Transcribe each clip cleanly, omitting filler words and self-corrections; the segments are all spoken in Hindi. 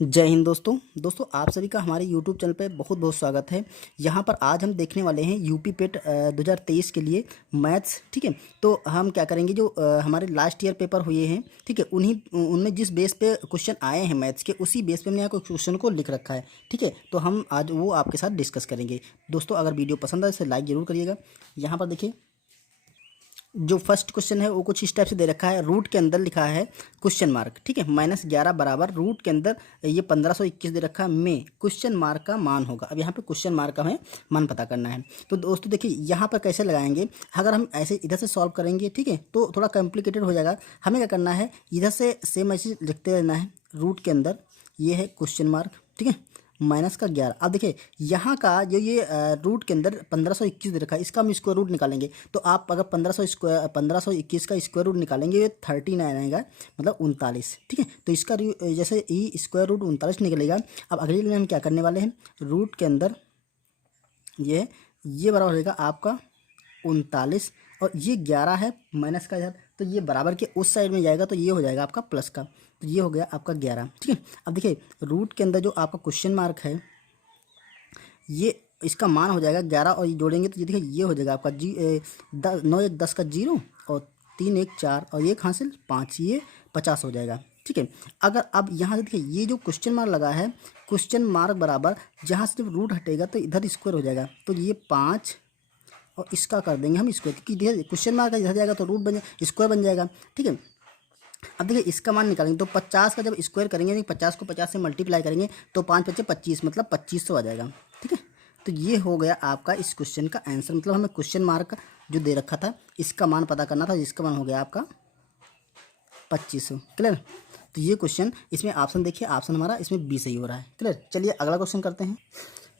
जय हिंद दोस्तों आप सभी का हमारे YouTube चैनल पे बहुत बहुत स्वागत है। यहाँ पर आज हम देखने वाले हैं यूपी पेट 2023 के लिए मैथ्स। ठीक है, तो हम क्या करेंगे जो हमारे लास्ट ईयर पेपर हुए हैं, ठीक है, उन्हीं उनमें जिस बेस पे क्वेश्चन आए हैं मैथ्स के, उसी बेस पे हमने यहाँ कुछ क्वेश्चन को लिख रखा है। ठीक है, तो हम आज वो आपके साथ डिस्कस करेंगे। दोस्तों अगर वीडियो पसंद आए तो लाइक ज़रूर करिएगा। यहाँ पर देखिए, जो फर्स्ट क्वेश्चन है वो कुछ इस टाइप से दे रखा है। रूट के अंदर लिखा है क्वेश्चन मार्क, ठीक है, -11 बराबर रूट के अंदर ये 1521 दे रखा है में क्वेश्चन मार्क का मान होगा। अब यहाँ पे क्वेश्चन मार्क का हमें मान पता करना है। तो दोस्तों देखिए यहाँ पर कैसे लगाएंगे, अगर हम ऐसे इधर से सॉल्व करेंगे, ठीक है, तो थोड़ा कॉम्प्लिकेटेड हो जाएगा। हमें क्या करना है, इधर से सेम ऐसे लिखते रहना है। रूट के अंदर ये है क्वेश्चन मार्क, ठीक है, -11। अब देखिए यहाँ का जो ये रूट के अंदर 1521 दे रखा है, इसका हम स्क्वायर रूट निकालेंगे। तो आप अगर 1521 का स्क्वायर रूट निकालेंगे, ये 39 आएगा, मतलब 39। ठीक है, तो इसका जैसे ई स्क्वायर रूट 39 निकलेगा। अब अगली लाइन हम क्या करने वाले हैं, रूट के अंदर ये बराबर हो जाएगा आपका 39, और ये 11 है माइनस का इधर, तो ये बराबर के उस साइड में जाएगा, तो ये हो जाएगा आपका प्लस का। तो ये हो गया आपका 11। ठीक है, अब देखिए रूट के अंदर जो आपका क्वेश्चन मार्क है, ये इसका मान हो जाएगा 11, और ये जोड़ेंगे तो ये देखिए ये हो जाएगा आपका 9 1 10 का 0, और 3 1 4, और 1 हासिल 5, ये 50 हो जाएगा। ठीक है, अगर अब यहाँ से देखिए ये जो क्वेश्चन मार्क लगा है, क्वेश्चन मार्क बराबर जहाँ से जब रूट हटेगा तो इधर स्क्वायर हो जाएगा, तो ये 5 और इसका कर देंगे हम स्क्वायर, क्योंकि क्वेश्चन मार्क इधर जाएगा तो रूट बन स्क्वायर बन जाएगा। ठीक है, अब देखिए इसका मान निकालेंगे, तो 50 का जब स्क्वायर करेंगे, 50 को 50 से मल्टीप्लाई करेंगे, तो 5 5 25, मतलब 2500 आ जाएगा। ठीक है, तो ये हो गया आपका इस क्वेश्चन का आंसर। मतलब हमें क्वेश्चन मार्क जो दे रखा था, इसका मान पता करना था, जिसका मान हो गया आपका 2500। क्लियर, तो ये क्वेश्चन, इसमें ऑप्शन देखिए, ऑप्शन हमारा इसमें बी सही हो रहा है। क्लियर, चलिए अगला क्वेश्चन करते हैं।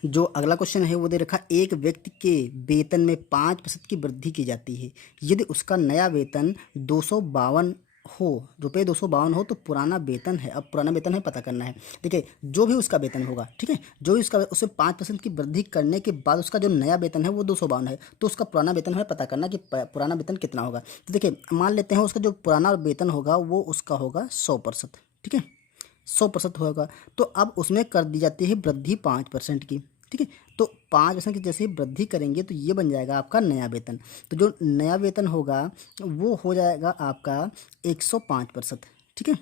जो अगला क्वेश्चन है वो दे रखा, एक व्यक्ति के वेतन में 5% की वृद्धि की जाती है। यदि उसका नया वेतन 252 हो, रुपये 252 हो, तो पुराना वेतन है, अब पुराना वेतन है पता करना है। देखिए जो भी उसका वेतन होगा, ठीक है, जो भी उसका, उससे 5% की वृद्धि करने के बाद उसका जो नया वेतन है वो 252 है, तो उसका पुराना वेतन हमें पता करना कि पुराना वेतन कितना होगा। तो देखिए मान लेते हैं उसका जो पुराना वेतन होगा वो उसका होगा 100%। ठीक है, 100% होगा, तो अब उसमें कर दी जाती है वृद्धि 5% की। ठीक है, तो 5% की जैसे ही वृद्धि करेंगे तो ये बन जाएगा आपका नया वेतन। तो जो नया वेतन होगा वो हो जाएगा आपका 105%। ठीक है,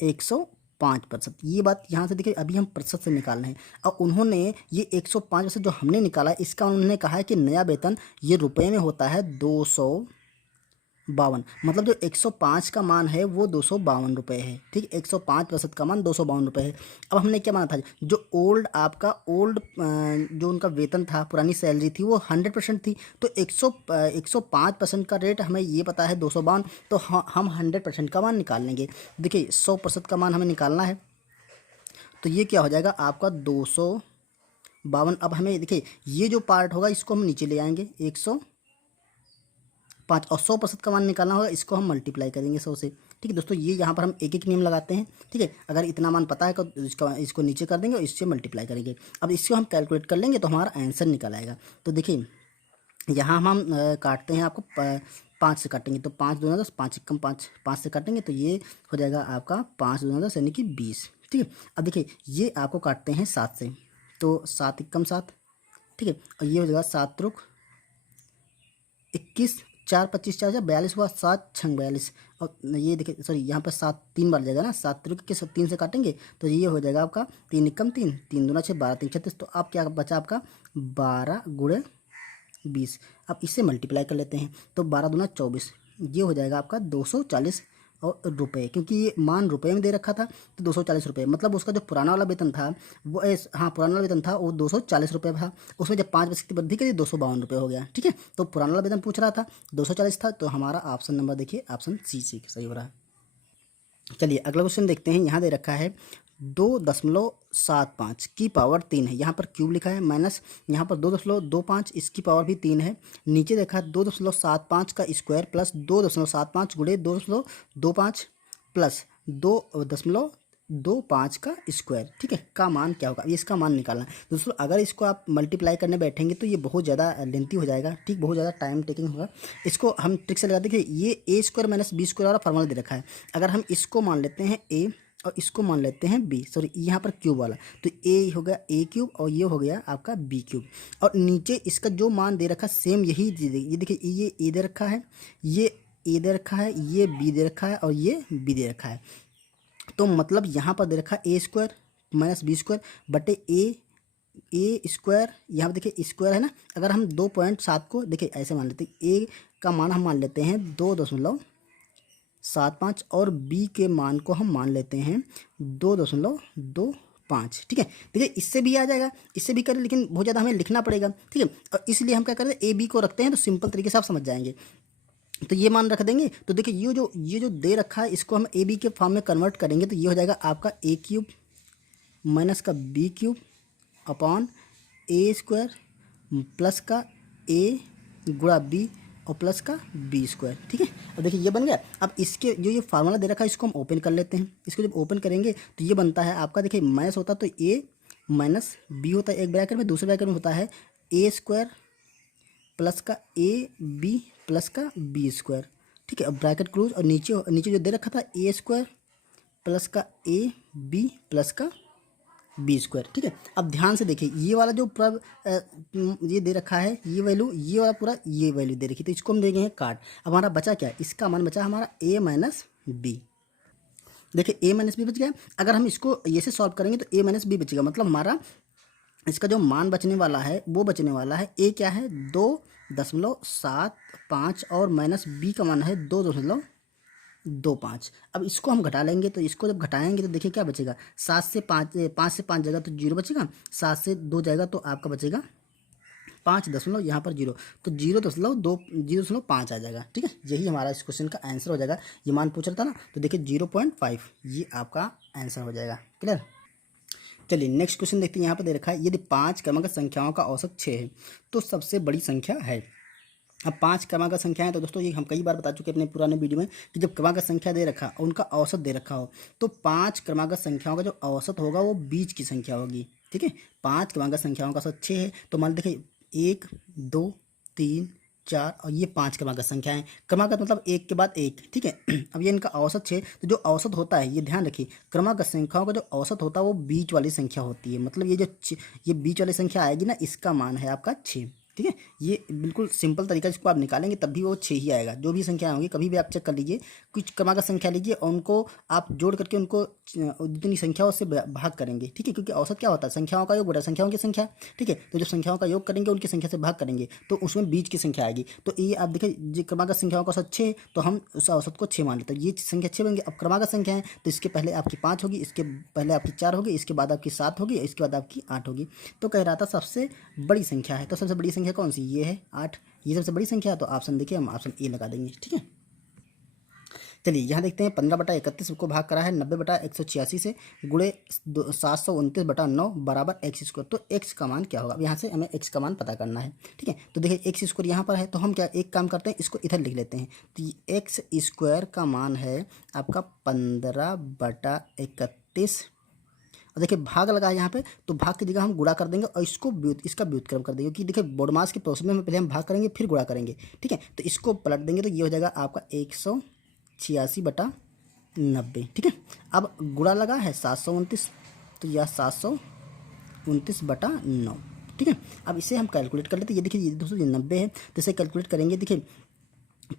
105%। ये बात यहाँ से देखिए, अभी हम प्रतिशत से निकाल रहे हैं, और उन्होंने ये 105% जो हमने निकाला है, इसका उन्होंने कहा है कि नया वेतन ये रुपये में होता है 252, मतलब जो 105 का मान है वो 252 रुपये है। ठीक, 105% का मान 252 रुपये है। अब हमने क्या माना था, जो आपका ओल्ड जो उनका वेतन था, पुरानी सैलरी थी, वो 100% थी, तो 105% का रेट हमें ये पता है 252, तो हम 100% का मान निकाल लेंगे। देखिए 100% का मान हमें निकालना है, तो ये क्या हो जाएगा आपका 252। अब हमें देखिए ये जो पार्ट होगा इसको हम नीचे ले आएंगे, 105, और 100% का मान निकालना होगा, इसको हम मल्टीप्लाई करेंगे 100 से। ठीक है दोस्तों, ये यहाँ पर हम एक एक नियम लगाते हैं। ठीक है, अगर इतना मान पता है तो इसको नीचे कर देंगे और इससे मल्टीप्लाई करेंगे। अब इसको हम कैलकुलेट कर लेंगे तो हमारा आंसर निकल आएगा। तो देखिए यहाँ हम काटते हैं, आपको 5 से काटेंगे, तो 5 दूना 10, 5 एकम 5, 5 से काटेंगे तो ये हो जाएगा आपका 5 दूना 10 यानी कि 20। ठीक है, अब देखिए ये आपको काटते हैं 7 से, तो 7 एकम 7। ठीक है, और ये हो जाएगा 7 त्रुक 21, 4 25 4 42 हुआ, 7 6 42, और ये देखिए सॉरी यहाँ पर 7 3 बार जाएगा ना, 7 त्रिक के 3 से काटेंगे तो ये हो जाएगा आपका 3 एकम 3, 3 दूना 6, 12 3 36। तो आप क्या बचा आपका 12 गुणे 20। अब इससे मल्टीप्लाई कर लेते हैं, तो 12 दूना 24, ये हो जाएगा आपका 240 और रुपये, क्योंकि ये मान रुपये में दे रखा था, तो 240 रुपये, मतलब उसका जो पुराना वाला वेतन था वो हाँ पुराना वाला वेतन था वो 240 रुपये था, उसमें जब 5% की वृद्धि करी 252 रुपये हो गया। ठीक है, तो पुराना वाला वेतन पूछ रहा था, 240 था, तो हमारा ऑप्शन नंबर देखिए ऑप्शन सी सही हो रहा है। चलिए अगला क्वेश्चन देखते हैं। यहाँ दे रखा है 2.75 की पावर 3 है, यहाँ पर क्यूब लिखा है, माइनस यहाँ पर 2.25 इसकी पावर भी 3 है, नीचे देखा 2.75 का स्क्वायर प्लस 2.75 गुणे 2.25 प्लस 2.25 का स्क्वायर। ठीक है, का मान क्या होगा, इसका मान निकालना है दोस्तों। अगर इसको आप मल्टीप्लाई करने बैठेंगे तो ये बहुत ज़्यादा लेंथी हो जाएगा। ठीक, बहुत ज़्यादा टाइम टेकिंग होगा। इसको हम ट्रिक से लगा, देखिए ये ए स्क्वायर माइनस बी स्क्वायर वाला फार्मूला दे रखा है, अगर हम इसको मान लेते हैं ए और इसको मान लेते हैं b, सॉरी यहाँ पर क्यूब वाला, तो a हो गया a क्यूब और ये हो गया आपका b क्यूब। और नीचे इसका जो मान दे रखा सेम यही ये देखिए, ये a दे रखा है, ये a दे रखा है, ये b दे रखा है और ये b दे रखा है। तो मतलब यहाँ पर दे रखा है a square minus B square बटे ए स्क्वायर, यहाँ पर देखिए स्क्वायर है ना। अगर हम 2.7 को देखिए ऐसे मान लेते हैं, ए का मान हम मान लेते हैं 2.75 और बी के मान को हम मान लेते हैं 2.25। ठीक है, देखिए इससे भी आ जाएगा, इससे भी करें, लेकिन बहुत ज़्यादा हमें लिखना पड़ेगा। ठीक है, और इसलिए हम क्या करते हैं, ए बी को रखते हैं, तो सिंपल तरीके से आप समझ जाएंगे। तो ये मान रख देंगे, तो देखिए ये जो दे रखा है इसको हम ए बी के फॉर्म में कन्वर्ट करेंगे, तो ये हो जाएगा आपका ए क्यूब माइनस का बी क्यूब अपॉन ए स्क्वायर प्लस का ए गुणा बी और प्लस का बी स्क्वायर। ठीक है, अब देखिए ये बन गया। अब इसके जो ये फार्मूला दे रखा है इसको हम ओपन कर लेते हैं। इसको जब ओपन करेंगे तो ये बनता है आपका, देखिए माइनस होता है तो ए माइनस बी होता है एक ब्रैकेट में, दूसरे ब्रैकेट में होता है ए स्क्वायर प्लस का ए बी प्लस का बी स्क्वायर। ठीक है, अब ब्रैकेट क्लोज, और नीचे जो दे रखा था ए स्क्वायर प्लस का ए बी प्लस का बी स्क्वायर। ठीक है, अब ध्यान से देखिए ये वाला जो पूरा ये दे रखा है, ये वैल्यू, ये वाला पूरा ये वैल्यू दे रखी, तो इसको हम देंगे काट। अब हमारा बचा क्या, इसका मान बचा हमारा ए माइनस बी। देखिए ए माइनस बी बच गया। अगर हम इसको ये से सॉल्व करेंगे तो ए माइनस बी बचेगा, मतलब हमारा इसका जो मान बचने वाला है वो बचने वाला है, ए क्या है 2.75 और माइनस बी का मान है 2.25। अब इसको हम घटा लेंगे, तो इसको जब घटाएंगे तो देखिए क्या बचेगा, 7 से 5 जाएगा तो 0 बचेगा, 7 से 2 जाएगा तो आपका बचेगा 5 दशमलव यहाँ पर 0, तो 0.5 आ जाएगा। ठीक है, यही हमारा इस क्वेश्चन का आंसर हो जाएगा। ये मान पूछ रहा था ना, तो देखिए 0.5 ये आपका आंसर हो जाएगा। क्लियर। चलिए नेक्स्ट क्वेश्चन देखते हैं। यहाँ पर दे रखा है यदि 5 क्रमांक संख्याओं का औसत 6 है तो सबसे बड़ी संख्या है। अब 5 क्रमांक संख्या है, तो दोस्तों ये हम कई बार बता चुके हैं अपने पुराने वीडियो में कि जब क्रमांक संख्या दे रखा और उनका औसत दे रखा हो तो 5 क्रमांक संख्याओं का जो औसत होगा वो बीच की संख्या होगी। ठीक है, 5 क्रमांक संख्याओं का औसत 6 है, तो मान देखिए 1 2 3 4 और ये 5 क्रमांक संख्या है। क्रमांक मतलब एक के बाद एक। ठीक है, अब ये इनका औसत 6, तो जो औसत होता है ये ध्यान रखिए, क्रमांक संख्याओं का जो औसत होता है वो बीच वाली संख्या होती है, मतलब ये बीच वाली संख्या आएगी ना, इसका मान है आपका 6। ठीक है, ये बिल्कुल सिंपल तरीका, इसको आप निकालेंगे तब भी वो 6 ही आएगा। जो भी संख्या होंगी कभी भी आप चेक कर लीजिए, कुछ क्रमांक संख्या लीजिए और उनको आप जोड़ करके उनको जितनी संख्या उससे भाग करेंगे। ठीक है, क्योंकि औसत क्या होता है, संख्याओं का योग बटा संख्याओं की संख्या। ठीक है, तो जब संख्याओं का योग करेंगे उनकी संख्या से भाग करेंगे तो उसमें बीच की संख्या आएगी। तो ये आप देखिए, जो क्रमांक संख्याओं का औसत 6, तो हम उस औसत को 6 मान लेते हैं, ये संख्या 6 बन गई। अब क्रमांक संख्या है तो इसके पहले आपकी 5 होगी, इसके पहले आपकी 4 होगी, इसके बाद आपकी 7 होगी, इसके बाद आपकी 8 होगी। तो कह रहा था सबसे बड़ी संख्या है, तो सबसे बड़ी संख्या कौन सी, ये है 8, ये सबसे बड़ी संख्या है। तो ऑप्शन देखिए, हम ऑप्शन ए लगा देंगे। ठीक है, चलिए यहाँ देखते हैं 15/31 को भाग करा है 90/186 से, गुणे 729/9 बराबर एक्स स्क्वायर। तो एक्स का मान क्या होगा, अब यहाँ से हमें एक्स का मान पता करना है। ठीक है, तो देखिए एक्स स्क्वायर यहाँ पर है, तो हम क्या एक काम करते हैं, इसको इधर लिख लेते हैं। तो एक्स स्क्वायर का मान है आपका 15/31, और देखिए भाग लगा है यहाँ पे, तो भाग की जगह हम गुणा कर देंगे और इसका व्युत्क्रम कर देंगे, क्योंकि देखिए बोर्डमास के प्रोसेस में पहले हम भाग करेंगे फिर गुणा करेंगे। ठीक है, तो इसको पलट देंगे तो ये हो जाएगा आपका 186/90। ठीक है, अब गुणा लगा है 729, तो यह 729/9। ठीक है, अब इसे हम कैलकुलेट कर लेते हैं। ये देखिए ये दोस्तों ये 90 है, तो इसे कैलकुलेट करेंगे। देखिए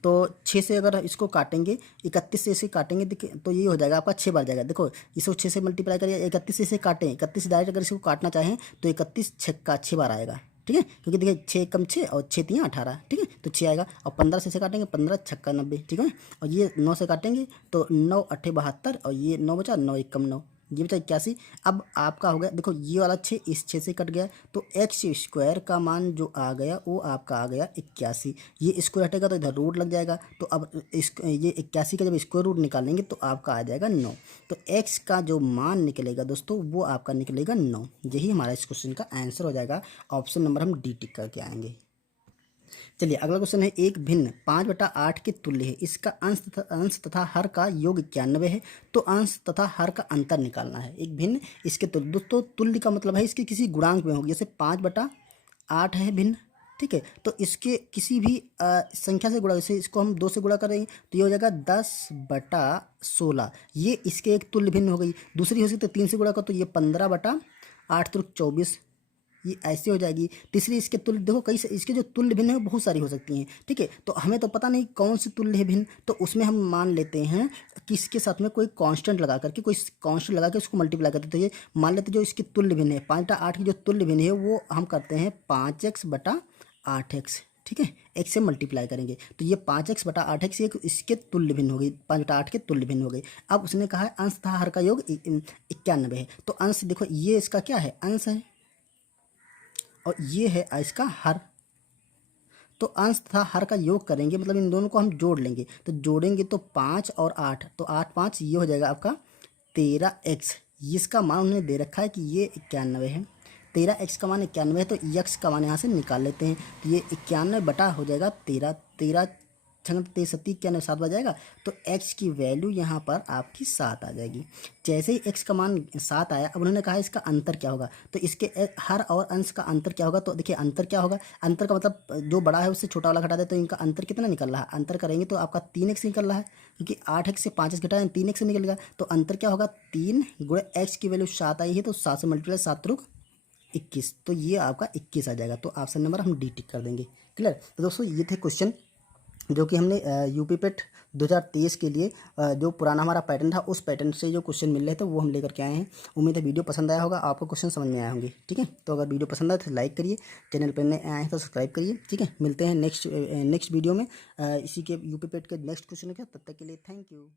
तो 6 से अगर इसको काटेंगे, 31 से इसे काटेंगे, देखिए तो ये हो जाएगा आपका 6 बार जाएगा। देखो इसको 6 से मल्टीप्लाई करिए, 31 से इसे काटें, 31 डायरेक्ट अगर इसको काटना चाहें तो 31 6 बार आएगा। ठीक है, क्योंकि देखिए 6 कम 6 और 6 3 18। ठीक है, तो 6 आएगा, और 15 से इसे काटेंगे, 15 6 90। ठीक है, और ये 9 से काटेंगे तो 9 8 72, और ये 9 बचा, 9 1 कम 9, ये बचा 81। अब आपका हो गया, देखो ये वाला 6 इस 6 से कट गया, तो एक्स स्क्वायर का मान जो आ गया वो आपका आ गया 81। ये स्क्वायर हटेगा तो इधर रूट लग जाएगा, तो अब ये 81 का जब स्क्वायर रूट निकालेंगे तो आपका आ जाएगा 9। तो एक्स का जो मान निकलेगा दोस्तों वो आपका निकलेगा 9। यही हमारा इस क्वेश्चन का आंसर हो जाएगा। ऑप्शन नंबर हम डी टिक करके आएंगे। चलिए अगला क्वेश्चन है, एक भिन्न 5/8 के तुल्य है, इसका अंश तथा हर का योग 91 है, तो अंश तथा हर का अंतर निकालना है। एक भिन्न इसके तुल्य, दोस्तों तुल्य का मतलब है इसके किसी गुणांक में होगी, जैसे 5/8 है भिन्न, ठीक है। तो इसके किसी भी संख्या से गुणा, जैसे इसको हम 2 से गुणा करेंगे तो ये हो जाएगा 10/16, ये इसके एक तुल्य भिन्न हो गई। दूसरी हो सकती है 3 से गुणा कर तो ये 15/8 तो 24, ये ऐसे हो जाएगी। तीसरी इसके तुल्य, देखो कई इसके जो तुल्य भिन्न है बहुत सारी हो सकती हैं, ठीक है। तो हमें तो पता नहीं कौन सी तुल्य है भिन्न, तो उसमें हम मान लेते हैं कि इसके साथ में कोई कांस्टेंट लगा करके, कोई कांस्टेंट लगा के उसको मल्टीप्लाई करते हैं। तो ये मान लेते हैं जो इसकी तुल्य भिन्न है 5/8 की जो तुल्य भिन्न है वो हम करते हैं 5x/8x, ठीक है। x से मल्टीप्लाई करेंगे तो ये 5x/8x एक इसके तुल्य भिन्न हो गई, 5/8 के तुल्य भिन्न हो गई। अब उसने कहा है अंश तथा हर का योग 91 है। तो अंश देखो ये इसका क्या है, अंश है, और ये है इसका हर। तो अंश तथा हर का योग करेंगे, मतलब इन दोनों को हम जोड़ लेंगे। तो जोड़ेंगे तो 5 और 8, तो 8 5 ये हो जाएगा आपका 13x। इसका मान उन्होंने दे रखा है कि ये 91 है। 13x का मान 91 है, तो x का मान यहाँ से निकाल लेते हैं। तो ये 91 बटा हो जाएगा 13, 13 छंग 63 91 7 बच जाएगा। तो x की वैल्यू यहाँ पर आपकी 7 आ जाएगी। जैसे ही x का मान 7 आया, अब उन्होंने कहा इसका अंतर क्या होगा, तो इसके हर और अंश का अंतर क्या होगा। तो देखिए अंतर क्या होगा, अंतर का मतलब जो बड़ा है उससे छोटा वाला घटा दे, तो इनका अंतर कितना निकल रहा है, अंतर करेंगे तो आपका 3x निकल रहा है, क्योंकि 8x से 5x घटाएं 3x निकलेगा। तो अंतर क्या होगा, 3 गुणे x की वैल्यू 7 आई है, तो 7 से मल्टीप्लाई 7 त्रुक 21, तो ये आपका 21 आ जाएगा। तो ऑप्शन नंबर हम डी टिक कर देंगे। क्लियर। तो दोस्तों ये थे क्वेश्चन जो कि हमने यूपी पेट 2023 के लिए जो पुराना हमारा पैटर्न था उस पैटर्न से जो क्वेश्चन मिल रहे थे वो हम लेकर के आए हैं। उम्मीद है वीडियो पसंद आया होगा, आपको क्वेश्चन समझ में आए होंगे, ठीक है। तो अगर वीडियो पसंद आए तो लाइक करिए, चैनल पर नए आए हैं तो सब्सक्राइब करिए, ठीक है। मिलते हैं नेक्स्ट वीडियो में इसी के यूपी पेट के नेक्स्ट क्वेश्चन के। तब तक के लिए थैंक यू।